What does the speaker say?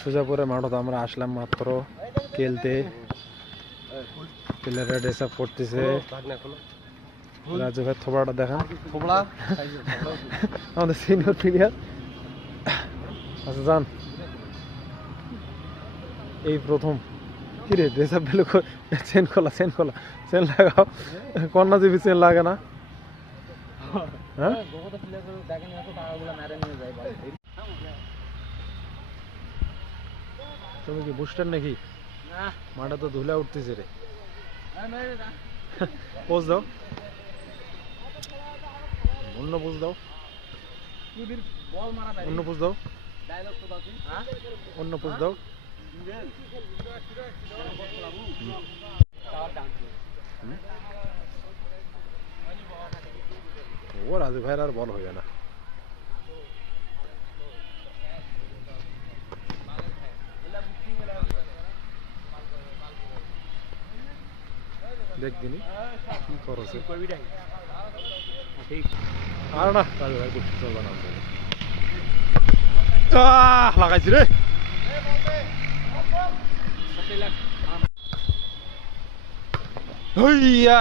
সুজাপুরের মাঠে আমরা আসলাম মাত্র খেলতে। প্লেয়াররা ড্রেস আপ করতেছে। রাজু ভাই থোবড়াটা দেখান, আমাদের সিনিয়র প্লেয়ার। আচ্ছা যান, এই প্রথম কিরে ড্রেস আপ পেলে চেন খোলা, চেন খোলা, চেন লাগাও। কন্যা জিবি চেন লাগে না? হ্যাঁ তুমি কি বুস্টার নাকি? মাঠে তো ধুলা উঠতেছে রে। পোজ দাও, অন্য পোজ দাও, অন্য পোজ দাও, অন্য পোজ দাও। ও রাজু ভাইয়ের আর বল হইবে না। দেখদিনি কি করছে আর না, রাজু ভাই করতে চলবে না। লাগাইছি রে। হইয়া